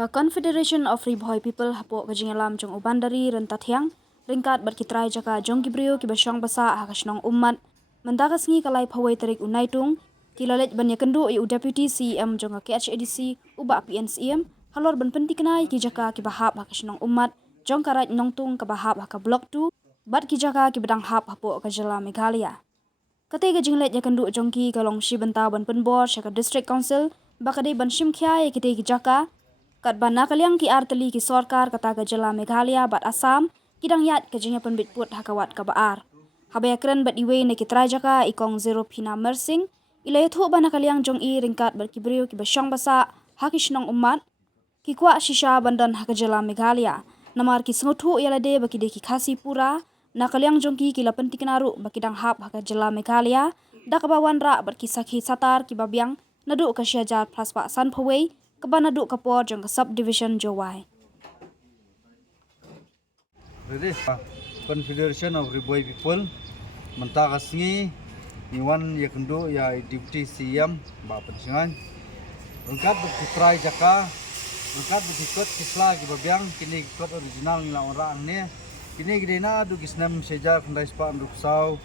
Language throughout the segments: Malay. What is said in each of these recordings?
Ka Confederation of Riboy People hapo kajingalam jong ubandari rentathiang ringkat berkitrai jaka jong gibriu ki basyong basa hakasnong ummat mendakas ngi kalai phawai tarik unaitung kilalet banya kendu i deputy CM jong KHADC uba PNCM halor ban pentiknai ki jaka ki bahap hakasnong ummat jong karat nongtung ka bahap haka blok 2 bat ki jaka ki bedang hap hapo kajala Meghalaya. Kate ga jinglet ya kendu jongki kalong shi benta ban penbor shaka district council bakade ban shimkhya ya kite ki jaka kat bana kaliang ki arteli ki sorkar kata ga jala Meghalaya bat Assam kidang yat ka jinga penbit put hakawat ka baar habaya kren bat iwe ne ki trajaka ikong zero pina mersing ilay thu bana kaliang jong i ringkat bat kibriu ki basyong basa hakishnong ummat ki kwa shisha bandan hakajala Meghalaya namar ki sngotu yalade bakide ki khasi pura na kaliang jongki ki lapen tiknaru bakidang hap hakajala Meghalaya dakabawan ra bat ki sakhi satar ki babyang nadu ka syajar plaspa san phawei kabana du kapor jong subdivision Jowai. Confederation of Riboy People mentakas ngi niwan ya kendo ya deputy CM ba pensingan rungkat berkitrai jaka rungkat berikut kisla ki babyang kini ikut original nila orang ne kini gidena du gisnam seja kendai spa ruksau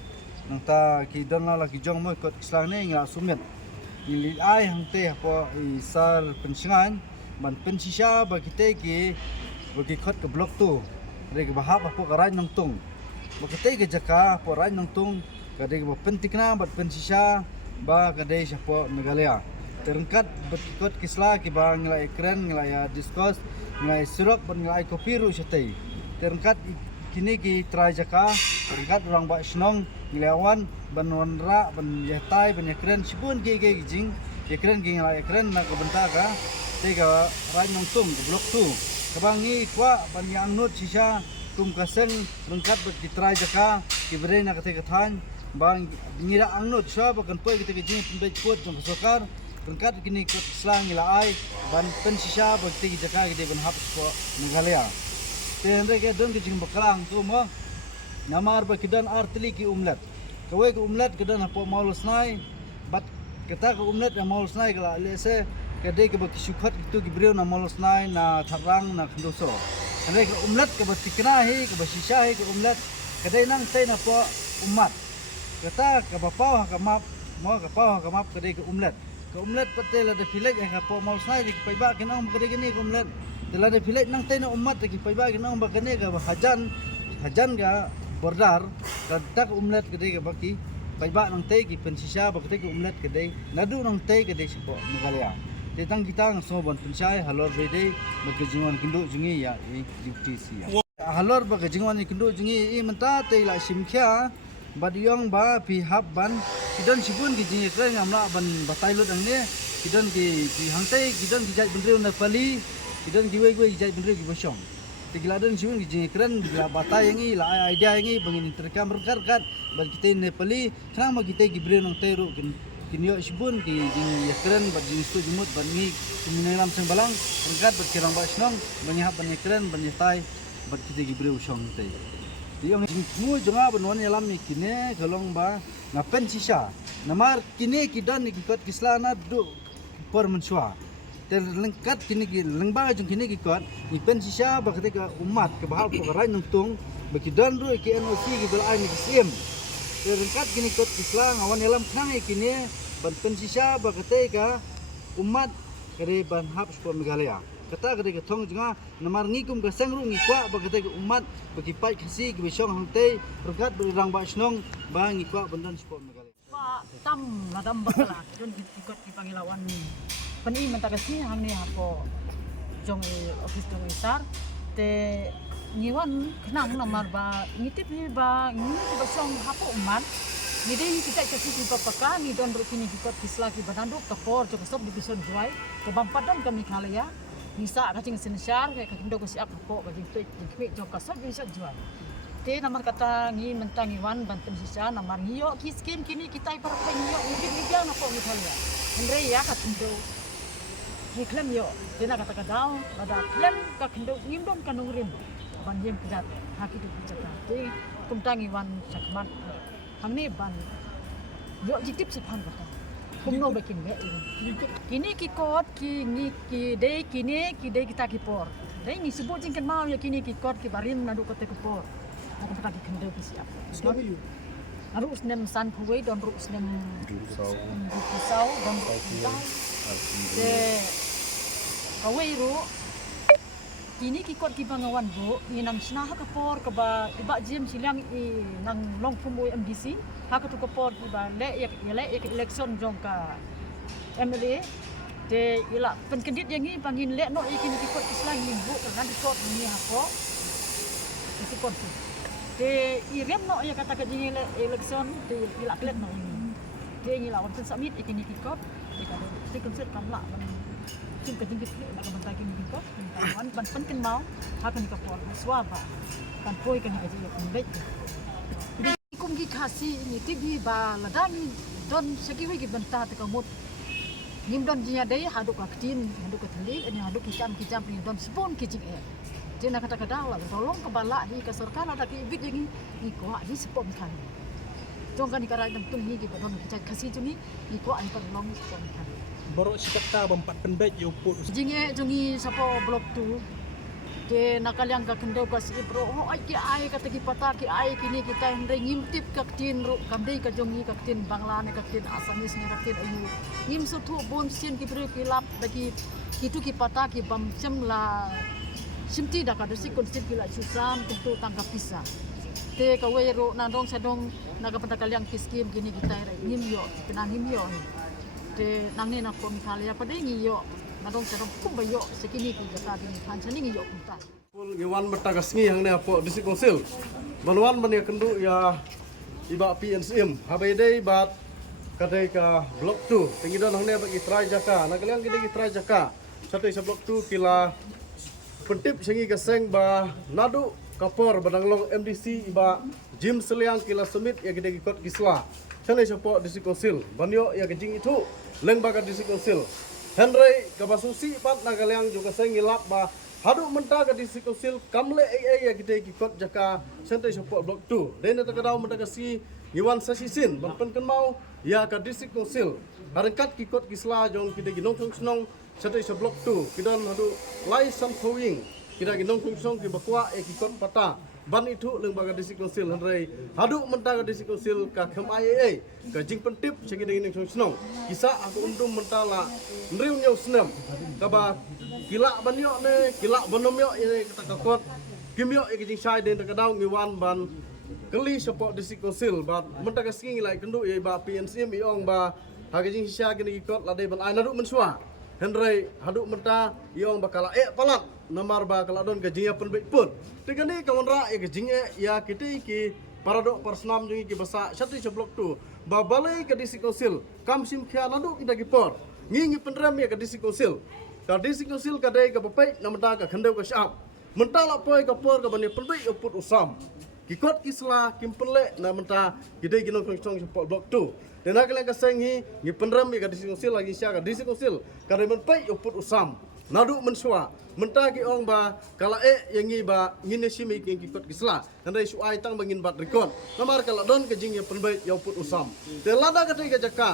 nangta ki donna la ki jong mo ikut kisla ne nga sumit ili ai hangte apa isar pensingan ban pensisya bakite ki bakikot ke blok tu reg bahap apa karai nongtung bakite ke jaka apa rai nongtung kadai ke pentikna bat pensisya ba kadai siapa Meghalaya terengkat bakikot kisla ki ba ngelai ekran ngelai ya diskus ngelai sirok ban ngelai kopiru setai terengkat kini ki trai jaka terengkat orang ba snong ngilawan ban wanra ban yahtai ban ekran sibun ge jing ekran ge ngelai ekran na kabenta ka tega rai nongtung blok tu kabangi kwa ban yang not sisa tum kaseng rengkat berkitrai jaka kibre na kate kathan bang ngira angnot sa bakan poi kite jing pembej pot jong sokar rengkat kini kot slang ila ai ban pen sisa bakti jaka kite ban hap ko Meghalaya tendre ke don ke jing baklang tu mo namar bakidan artli ki umlat kawai ke umlat kedan apa maulus nai bat kata ke umlat na maulus nai kala lese kadai ke baki syukhat itu gibreu na maulus nai na tharang na khandoso ande ke umlat ke batikna hi ke basisha hi ke umlat kadai nang tai na po umat kata ke bapau ha map mo ke pau ha map kadai ke umlat patel ada village yang po maulus nai ke paiba ke nang kadai ke ni ke umlat telah ada village nang tai na umat ke paiba ke nang bakane ke hajan ga bordar tak umlat kadai ke baki paiba nang tai ki pensisya bakate ke umlat kadai nadu nang tai kadai sipo Meghalaya tetang kita so ban pensai halor bede bagajingon kindo jungi ya duty sia halor bagajingon kindo jungi i menta te la simkhya badiong ba pi hab ban kidon sibun ki jingi kra ngamla ban batai lot angne kidon ki hangtai kidon ki jai bendreu na pali kidon ki wei jai bendreu ki bosong tigiladon sibun ki jingi kran bila batai yangi la idea yangi bangin terkam rekat ban kita nepali kenang ma kita gibreu nang teru kinyo sibun ki yakren bat jenis tu jumut ban mi kuminalam sang balang rekat bat kirang ba snong banyah ban yakren ban yatai bat kita gibreu song te diong mu jonga banwan yalam ni kine golong ba ngapen sisa namar kine kidan ni kikot kislana du por mensua terlengkat kini ki lengba jong kini ki kot ni pen sisa ba ketika umat ke bahal pekarai nungtung bagi dan ru ki NOC ki belai ni sim terlengkat kini kot kislang awan yalam nang kini ban pen sisa ba ketika umat kare ban hap spor Meghalaya kata ketika thong jonga namar ngikum ka sangru ngikwa ba ketika umat bagi pai khasi ki besong hangte terlengkat berang ba snong ba ngikwa bandan spor Meghalaya Pak tam ladam bakala jon ikut ki pangilawan pani mentakasi hangni hapo jong office jong isar te ngiwan kenang namar ba ngitip ba ngini ba song hapo umat ngide kita kasi ki papaka ni don rutini ki kot kisla ki bananduk kapor jong sob division Jowai ke bampadan ke Meghalaya nisa kacing sensyar ke kindo ko siap hapo ba jing kwik jong kasab division Jowai te namar kata ngi mentang ngiwan banten sisa namar ngiyo ki skin kini kita iparak ngiyo ngidip ngidiang hapo Meghalaya Andre ya katindo Niklem yo, dina kata kadau, pada klem ka kendo ngimdom kanung rim, ban yem kejat, haki tu kejat. Jadi kumtangi wan sakmat, hang ni ban yo jitip sepan kata. kumno bakin be kini kikot ki dei kita kipor dei ni sebut jingkan mau ya kini kikot ki barin nadu kote kipor nak kita ki kendeu ki siap harus nem san kuwe don harus nem pisau don de kawe ru kini kikot ki bangawan bu ni nang snah kapor ke ba jim silang i nang long pumui MDC ha ka tu kapor ki ba le ya election jong ka MLA de ila pen kendit yang ni pangin le no kini kikot kislang ni bu kan kikot ni ha ko kikot de irem no ya kata ka jing election de ila klet no ini de ni lawan pen submit kini kikot de ka de konsep kamla chung ka jingit le nak bantay kini kikot wan ban pen mau ha kan kapor swaba kan poi kan aji ya kan bet kum gi khasi ni tigi ba ladani don segi wi gi bantah te kamut nim don jinya dei haduk aktin haduk katli ini haduk kicam ni don spon kicing je nak kata la tolong ke bala hi ke sarkan ada ki bit yang ni ko hi spon kan jong kan dikarai dang tung ni gi don kicai khasi tu ni ko ai perlong spon kan Borok sikat ka bampat pendek yo put. jinge jongi sapo blok tu ke nakal yang ka kendau ka si bro oh ai ki ai kata ki pata ki ai kini kita hendai ngimtip ka tin ru kamdei ka jongi ka tin bangla ne ka tin asamis ne ka tin ayu ngim su thu bon sien ki bro ki lap bagi kitu ki pata ki bam chem la simti da ka desi konsep ki la susam tentu tangkap pisah te ka we ro na dong sadong na ka pata kaliang kiskim kini kita ngim yo kena ngim yo te nang ne na ko mi khalia padai ngi yo nadong sedong kumbayo sekini ki jata di kan sani ngi yo kunta Pul ngiwan matagasngi hang ne apo disi konsil. Banwan ban ya kendu ya iba PNCM. Habai dei bat kadai ka blok 2. Tengidon hang ne bagi try jaka. Nakaliang ki try jaka. Satu isa blok 2 kila pentip sengi keseng ba nadu kapor badanglong MDC iba Jim Seliang kila semit ya gede kot gisla. Sana isa po disi konsil. Banyo ya kejing itu leng baga disi konsil. Henry kabasusi pat nakaliang juga sengi lap ba hadu menta ka disi konsil kamle ya gede kot jaka sente support blok 2 den ta kadau menta kasi ngiwan sasisin bampen kan mau ya ka disi konsil harengkat kikot kisla jong kide ginong snong sente blok 2 kidon hadu lai sam khowing kida ginong snong ki bakwa kikot pata ban itu lembaga disi konsil Henry hadu menta ka disi konsil ka khamai ka jing pentip segi dengan snong kisa aku undum mentala nriu nyau snem kaba kila banyo ne kila bonomyo ini kata kakot kimyo ikijing sai den takadau ngiwan ban keli support disi konsil ba menta ka singi lai kendu ye ba PNCM iong ba hagijing sia gini ikot ladai ban aina du mensua Henry hadu menta iong bakala palat nomor ba kala don gajinya penbek pun tegani kawan ra ya gajinya ya kiti ki paradok persnam jungi ki basa satu blok tu ba balai ka disi konsil kam sim khia nadu kita gipor ngingi penram ya ka disi konsil ka disi konsil ka dai ka bapai na menta ka khandeu ka syap menta la poi ka por ka bani penbek uput usam kikot kisla kimpenle na menta kidai ginong kong support blok tu dan akala ka senghi ngi penram ya ka disi konsil lagi sya ka disi konsil ka dai menpai uput usam nadu mensua menta ki ong ba kala yang ngi ba ngine simi ki kikot kisla andai su ai tang bangin bat rekod namar kala don ke jing ya penbai ya put usam te lada ka te ka jaka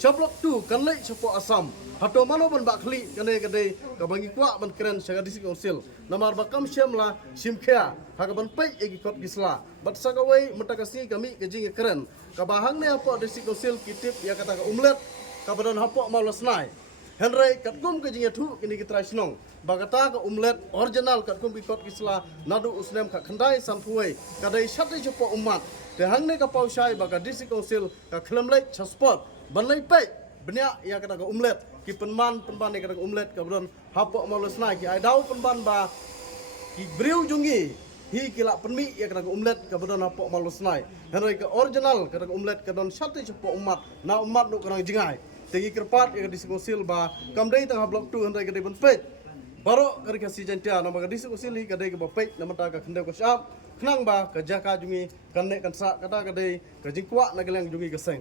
shoblok tu kan lai sopo asam hato mano ban ba khli kane ka dei ka bangi kwa ban kren saga disi konsil namar ba kam syamla simkhia ha ka ban pai e kikot kisla bat sagawai menta kasi kami ke jing keren ka bahang ne apo disi konsil kitip ya kata ka umlet ka badan hapo malos nai Henry katkum ke jinga thu kini kita snong bagata ka umlet original katkum bikot kisla nadu usnem ka khandai sampuai kadai sate jopo umat te hangne ka pausai baga disi konsil ka khlemlai chaspot banlai pai benya ya kata ka umlet ki penban ya kata ka umlet ka bron hapo malosna ki ai dau penban ba ki briu jungi hi kila penmi ya kata ka umlet ka bron hapo malosna Henry ka original kata ka umlet ka don sate jopo umat na umat nu karang jingai Tengi kerpat yang disi konsil ba kamdai tengah blok 2 hendai kadai benpet baro kari kasi jantia nama ka disi konsil hi kadai ka bapet nama ta ka khendau ka syap khnang ba ka jaka jungi kanne kan sa kata kadai ka jingkwa na geleng jungi ka seng